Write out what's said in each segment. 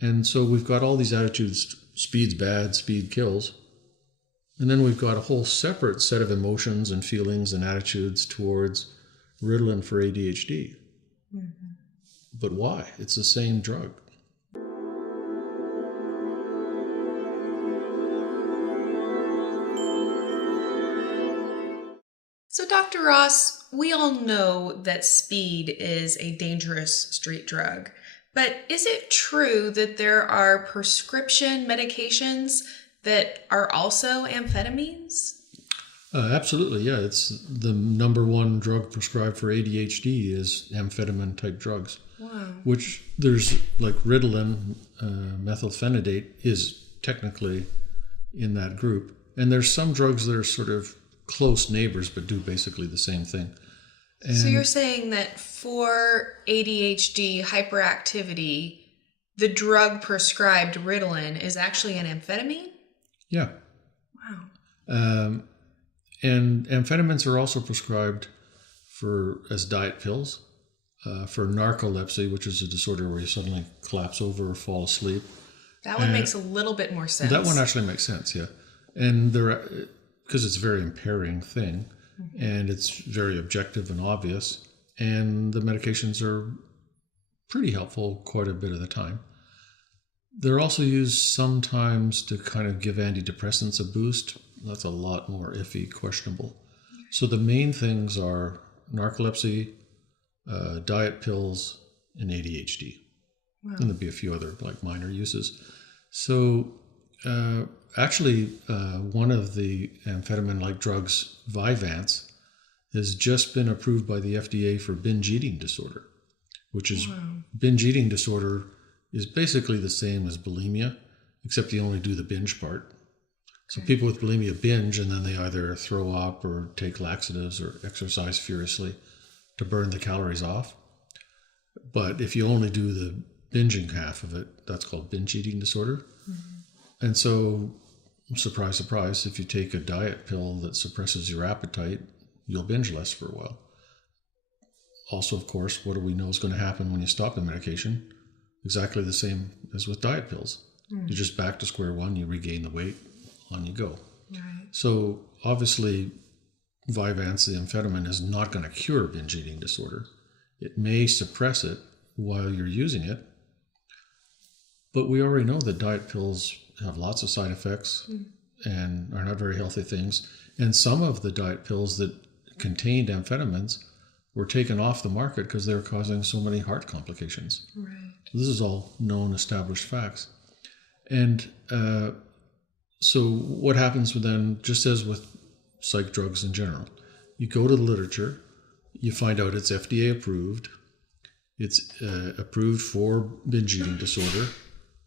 And so we've got all these attitudes, speed's bad, speed kills. And then we've got a whole separate set of emotions and feelings and attitudes towards Ritalin for ADHD. Mm-hmm. But why? It's the same drug. So, Dr. Ross, we all know that speed is a dangerous street drug. But is it true that there are prescription medications that are also amphetamines? Absolutely, yeah. It's the number one drug prescribed for ADHD is amphetamine type drugs. Wow. Which there's like Ritalin, methylphenidate is technically in that group. And there's some drugs that are sort of close neighbors but do basically the same thing. And so you're saying that for ADHD hyperactivity, the drug prescribed Ritalin is actually an amphetamine? Yeah. Wow. And amphetamines are also prescribed as diet pills for narcolepsy, which is a disorder where you suddenly collapse over or fall asleep. That one makes a little bit more sense. That one actually makes sense, yeah. And because it's a very impairing thing, mm-hmm. and it's very objective and obvious, and the medications are pretty helpful quite a bit of the time. They're also used sometimes to kind of give antidepressants a boost. That's a lot more iffy, questionable. So the main things are narcolepsy, diet pills, and ADHD. Wow. And there'll be a few other like minor uses. So actually, one of the amphetamine-like drugs, Vyvanse, has just been approved by the FDA for binge eating disorder, which is binge eating disorder is basically the same as bulimia, except you only do the binge part. So people with bulimia binge, and then they either throw up or take laxatives or exercise furiously to burn the calories off. But if you only do the binging half of it, that's called binge eating disorder. Mm-hmm. And so, surprise, surprise, if you take a diet pill that suppresses your appetite, you'll binge less for a while. Also, of course, what do we know is going to happen when you stop the medication? Exactly the same as with diet pills. You're just back to square one, you regain the weight, on you go. Right. So obviously, Vyvanse, the amphetamine, is not going to cure binge eating disorder. It may suppress it while you're using it, but we already know that diet pills have lots of side effects and are not very healthy things. And some of the diet pills that contained amphetamines were taken off the market because they were causing so many heart complications. Right. This is all known, established facts. And so what happens then, just as with psych drugs in general, you go to the literature, you find out it's FDA approved, it's approved for binge eating disorder,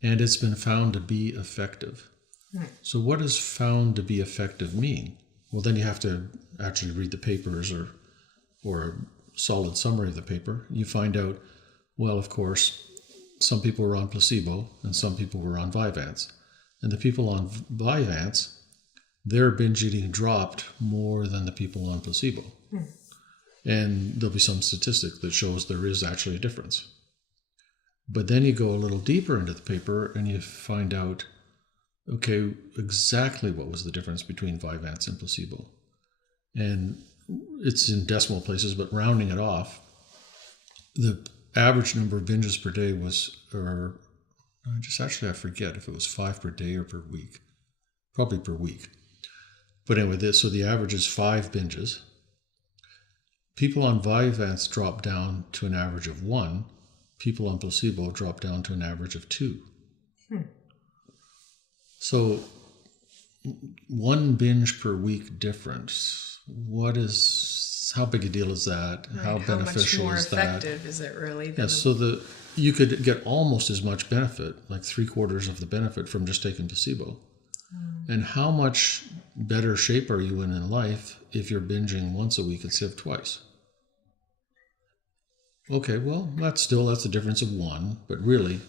and it's been found to be effective. Right. So what does found to be effective mean? Well, then you have to actually read the papers or a solid summary of the paper. You find out, well, of course, some people were on placebo and some people were on Vyvanse. And the people on Vyvanse, their binge eating dropped more than the people on placebo. And there'll be some statistic that shows there is actually a difference. But then you go a little deeper into the paper and you find out, okay, exactly what was the difference between Vyvanse and placebo. And it's in decimal places, but rounding it off, the average number of binges per day was, I forget if it was 5 per day or per week. Probably per week. But anyway, so the average is 5 binges. People on Vyvanse drop down to an average of 1. People on placebo drop down to an average of 2. So 1 binge per week difference. How big a deal is that? Right. How beneficial is that? How much more effective is it really? So you could get almost as much benefit, like 3/4 of the benefit from just taking placebo. And how much better shape are you in life if you're binging once a week instead of twice? Okay, well, that's a difference of 1, but really,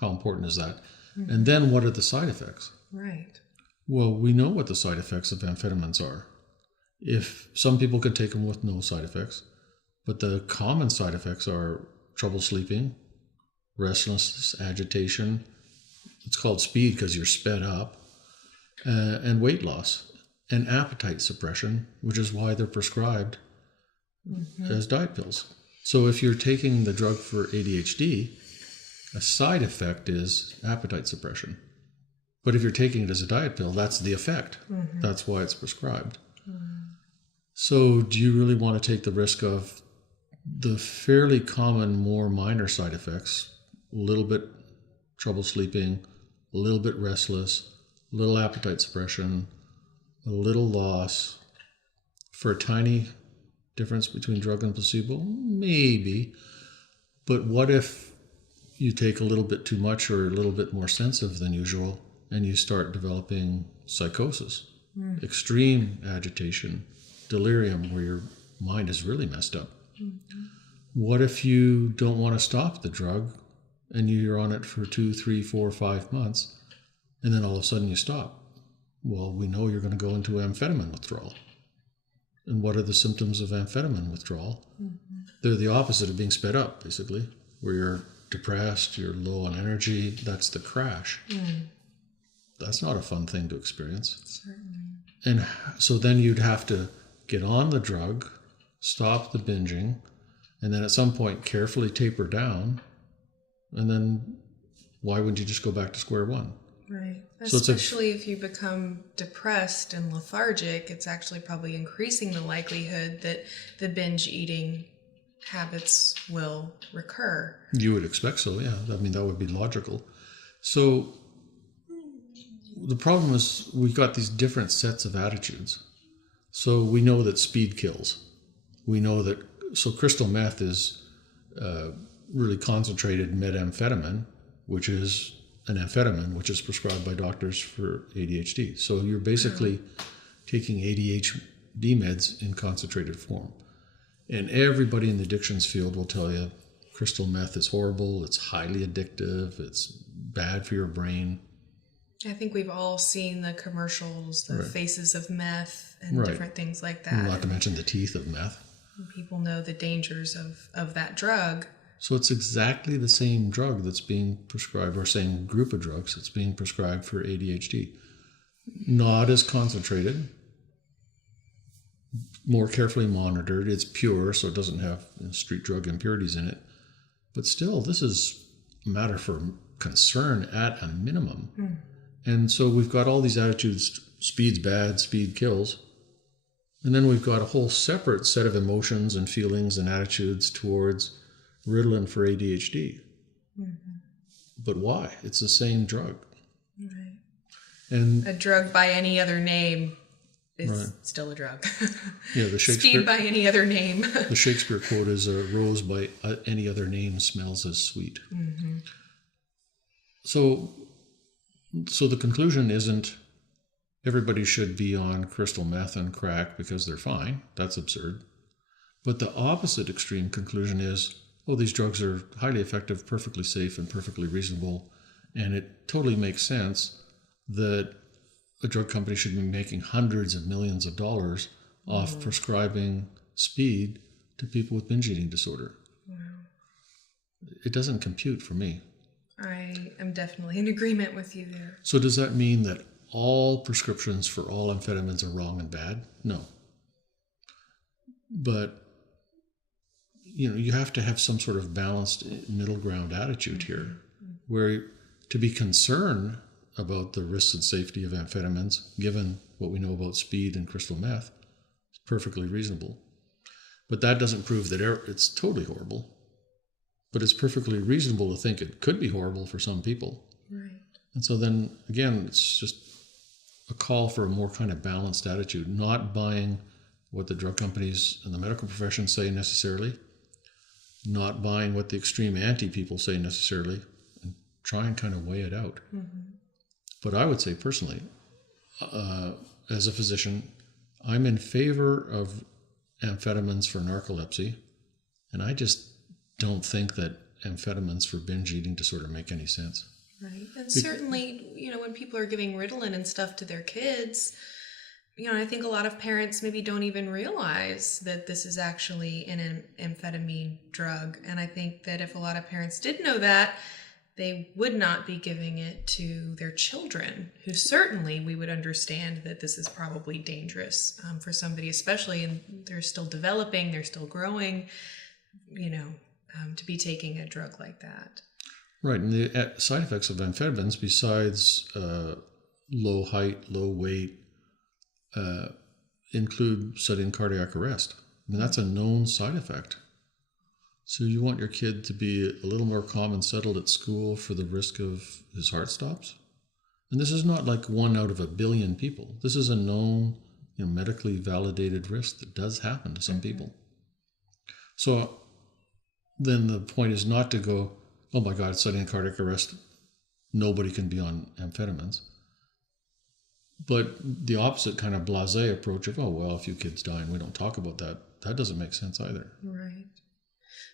how important is that? And then what are the side effects? Right. Well, we know what the side effects of amphetamines are. If some people can take them with no side effects, but the common side effects are trouble sleeping, restlessness, agitation. It's called speed because you're sped up, and weight loss and appetite suppression, which is why they're prescribed as diet pills. So if you're taking the drug for ADHD, a side effect is appetite suppression. But if you're taking it as a diet pill, that's the effect. That's why it's prescribed. So do you really want to take the risk of the fairly common, more minor side effects? A little bit trouble sleeping, a little bit restless, a little appetite suppression, a little loss, for a tiny difference between drug and placebo? Maybe. But what if you take a little bit too much or a little bit more sensitive than usual and you start developing psychosis, extreme agitation, delirium, where your mind is really messed up? What if you don't want to stop the drug and you're on it for 2, 3, 4, 5 months, and then all of a sudden you stop? Well, we know you're going to go into amphetamine withdrawal. And what are the symptoms of amphetamine withdrawal? They're the opposite of being sped up, basically, where you're depressed, you're low on energy. That's the crash. That's not a fun thing to experience. Certainly. And so then you'd have to get on the drug, stop the binging, and then at some point carefully taper down. And then why wouldn't you just go back to square one? Right. So Especially if you become depressed and lethargic, it's actually probably increasing the likelihood that the binge eating habits will recur. You would expect so, yeah. I mean, that would be logical. So the problem is we've got these different sets of attitudes. So we know that speed kills. We know that, so crystal meth is really concentrated methamphetamine, which is an amphetamine, which is prescribed by doctors for ADHD. So you're basically taking ADHD meds in concentrated form. And everybody in the addictions field will tell you crystal meth is horrible, it's highly addictive, it's bad for your brain. I think we've all seen the commercials, the faces of meth and Right. different things like that. Not to mention the teeth of meth. And people know the dangers of that drug. So it's exactly the same drug that's being prescribed, or same group of drugs that's being prescribed for ADHD. Not as concentrated, more carefully monitored. It's pure, so it doesn't have street drug impurities in it. But still, this is a matter for concern at a minimum. And so we've got all these attitudes: speed's bad, speed kills. And then we've got a whole separate set of emotions and feelings and attitudes towards Ritalin for ADHD. But why? It's the same drug. Right. And A drug by any other name is Right. still a drug. yeah, the Shakespeare Speed by any other name. the Shakespeare quote is, "A rose by any other name smells as sweet." So the conclusion isn't everybody should be on crystal meth and crack because they're fine. That's absurd. But the opposite extreme conclusion is, oh, these drugs are highly effective, perfectly safe, and perfectly reasonable. And it totally makes sense that a drug company should be making hundreds of millions of dollars off prescribing speed to people with binge eating disorder. It doesn't compute for me. I am definitely in agreement with you there. So does that mean that all prescriptions for all amphetamines are wrong and bad? No. But you have to have some sort of balanced middle ground attitude here, where to be concerned about the risks and safety of amphetamines, given what we know about speed and crystal meth, is perfectly reasonable. But that doesn't prove that it's totally horrible. But it's perfectly reasonable to think it could be horrible for some people. Right. And so then, again, it's just a call for a more kind of balanced attitude, not buying what the drug companies and the medical profession say necessarily, not buying what the extreme anti-people say necessarily, and try and kind of weigh it out. But I would say personally, as a physician, I'm in favor of amphetamines for narcolepsy, and I just don't think that amphetamines for binge eating disorder make any sense. Right. And certainly, when people are giving Ritalin and stuff to their kids, I think a lot of parents maybe don't even realize that this is actually an amphetamine drug. And I think that if a lot of parents did know that, they would not be giving it to their children, who certainly we would understand that this is probably dangerous for somebody, especially, and they're still developing, they're still growing, to be taking a drug like that. Right. And the side effects of amphetamines, besides low height, low weight, include sudden cardiac arrest. I mean, that's a known side effect. So you want your kid to be a little more calm and settled at school for the risk of his heart stops? And this is not like 1 out of 1 billion people. This is a known, medically validated risk that does happen to some people. So then the point is not to go, oh my God, sudden cardiac arrest, nobody can be on amphetamines. But the opposite kind of blasé approach of, oh, well, a few kids die and we don't talk about that, that doesn't make sense either. Right.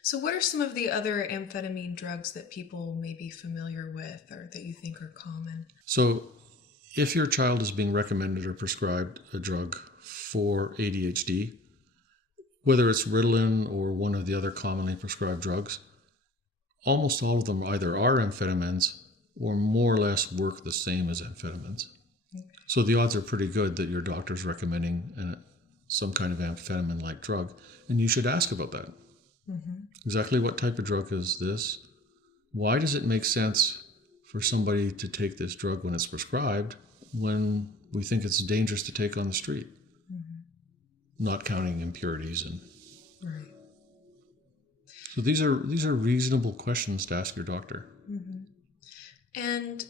So what are some of the other amphetamine drugs that people may be familiar with or that you think are common? So if your child is being recommended or prescribed a drug for ADHD, whether it's Ritalin or one of the other commonly prescribed drugs, almost all of them either are amphetamines or more or less work the same as amphetamines. Okay. So the odds are pretty good that your doctor's recommending some kind of amphetamine-like drug, and you should ask about that. Mm-hmm. Exactly what type of drug is this? Why does it make sense for somebody to take this drug when it's prescribed when we think it's dangerous to take on the street? Mm-hmm. Not counting impurities and right. So these are reasonable questions to ask your doctor. Mm-hmm. And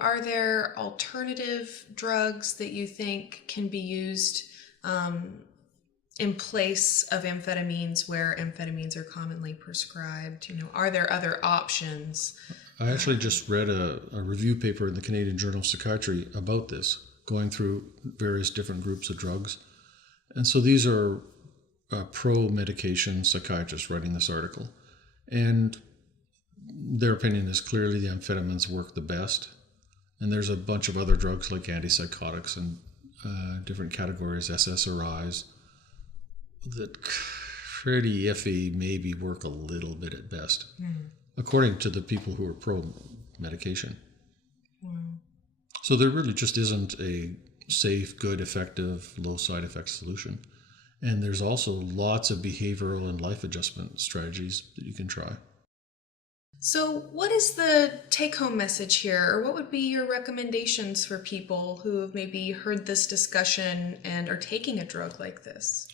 are there alternative drugs that you think can be used in place of amphetamines where amphetamines are commonly prescribed? Are there other options? I actually just read a review paper in the Canadian Journal of Psychiatry about this, going through various different groups of drugs. And so these are pro-medication psychiatrists writing this article. And their opinion is clearly the amphetamines work the best. And there's a bunch of other drugs like antipsychotics and different categories, SSRIs, that pretty iffy, maybe work a little bit at best, according to the people who are pro-medication. So there really just isn't a safe, good, effective, low side effect solution. And there's also lots of behavioral and life adjustment strategies that you can try. So what is the take-home message here, or what would be your recommendations for people who have maybe heard this discussion and are taking a drug like this?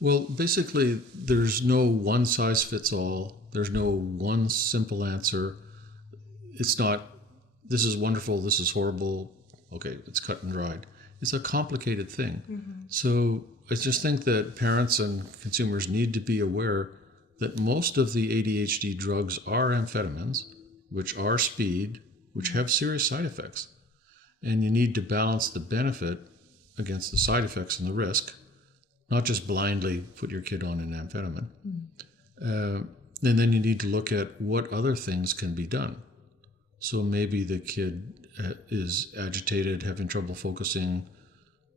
Well, basically, there's no one size fits all. There's no one simple answer. It's not, this is wonderful, this is horrible. Okay, it's cut and dried. It's a complicated thing. Mm-hmm. So I just think that parents and consumers need to be aware that most of the ADHD drugs are amphetamines, which are speed, which have serious side effects. And you need to balance the benefit against the side effects and the risk, not just blindly put your kid on an amphetamine. And then you need to look at what other things can be done. So maybe the kid is agitated, having trouble focusing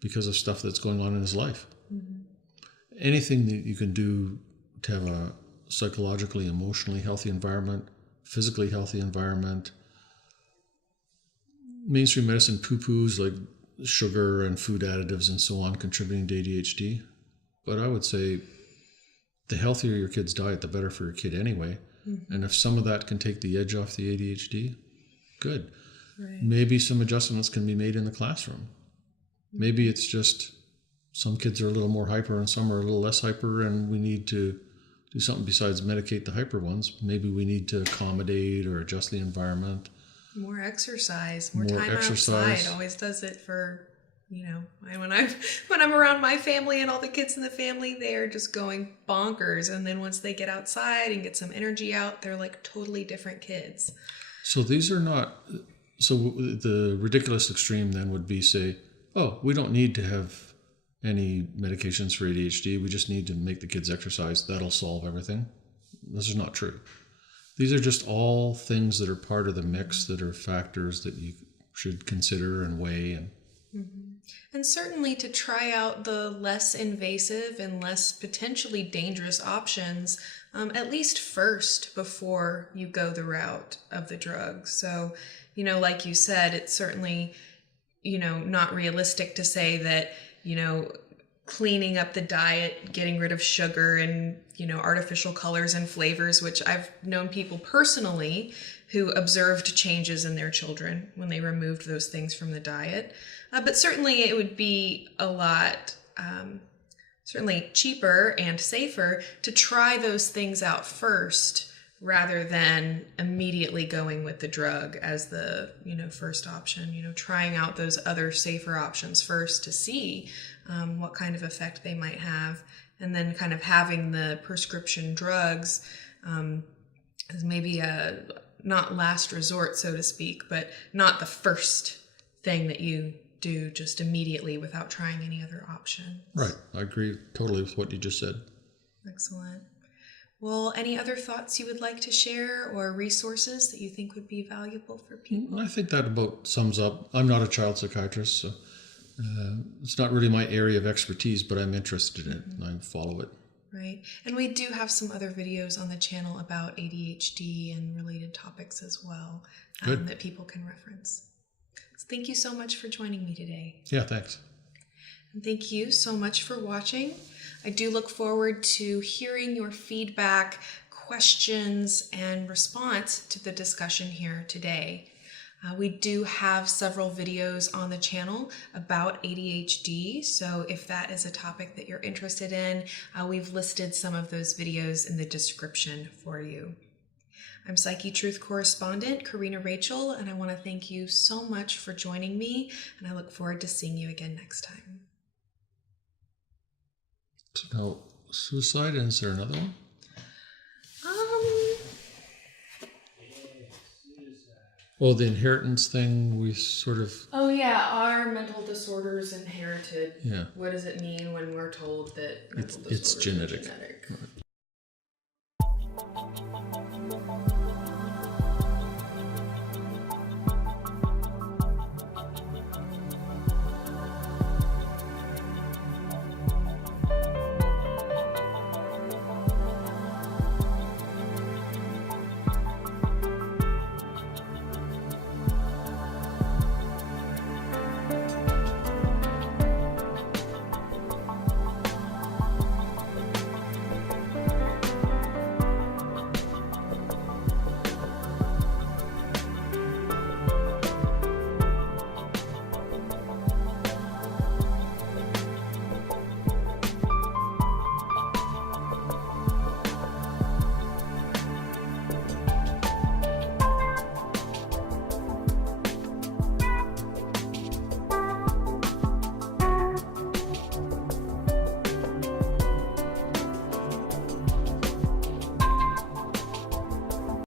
because of stuff that's going on in his life. Mm-hmm. Anything that you can do to have a psychologically, emotionally healthy environment, physically healthy environment. Mainstream medicine poo-poos like sugar and food additives and so on contributing to ADHD. But I would say the healthier your kid's diet, the better for your kid anyway. Mm-hmm. And if some of that can take the edge off the ADHD, good. Right. Maybe some adjustments can be made in the classroom. Maybe it's just some kids are a little more hyper and some are a little less hyper, and we need to do something besides medicate the hyper ones. Maybe we need to accommodate or adjust the environment. More exercise, more time outside always does it for, when I'm around my family and all the kids in the family, they are just going bonkers. And then once they get outside and get some energy out, they're like totally different kids. So these are not, so the ridiculous extreme then would be say, oh, we don't need to have any medications for ADHD. We just need to make the kids exercise. That'll solve everything. This is not true. These are just all things that are part of the mix that are factors that you should consider and weigh. And mm-hmm. And certainly to try out the less invasive and less potentially dangerous options, at least first before you go the route of the drug. So, like you said, it's certainly, not realistic to say that, cleaning up the diet, getting rid of sugar and, artificial colors and flavors, which I've known people personally who observed changes in their children when they removed those things from the diet. But certainly it would be a lot, certainly cheaper and safer to try those things out first rather than immediately going with the drug as the, first option, trying out those other safer options first to see what kind of effect they might have. And then kind of having the prescription drugs as maybe a not last resort, so to speak, but not the first thing that you do just immediately without trying any other options. Right. I agree totally with what you just said. Excellent. Well, any other thoughts you would like to share or resources that you think would be valuable for people? I think that about sums up. I'm not a child psychiatrist, so it's not really my area of expertise, but I'm interested in it and I follow it. Right. And we do have some other videos on the channel about ADHD and related topics as well that people can reference. So thank you so much for joining me today. Yeah, thanks. And thank you so much for watching. I do look forward to hearing your feedback, questions, and response to the discussion here today. We do have several videos on the channel about ADHD, so if that is a topic that you're interested in, we've listed some of those videos in the description for you. I'm Psyche Truth correspondent Karina Rachel, and I want to thank you so much for joining me, and I look forward to seeing you again next time. So now, suicide, and is there another one? Oh, the inheritance thing, we sort of... Oh yeah, are mental disorders inherited? Yeah. What does it mean when we're told that mental disorders it's genetic. are genetic? Right.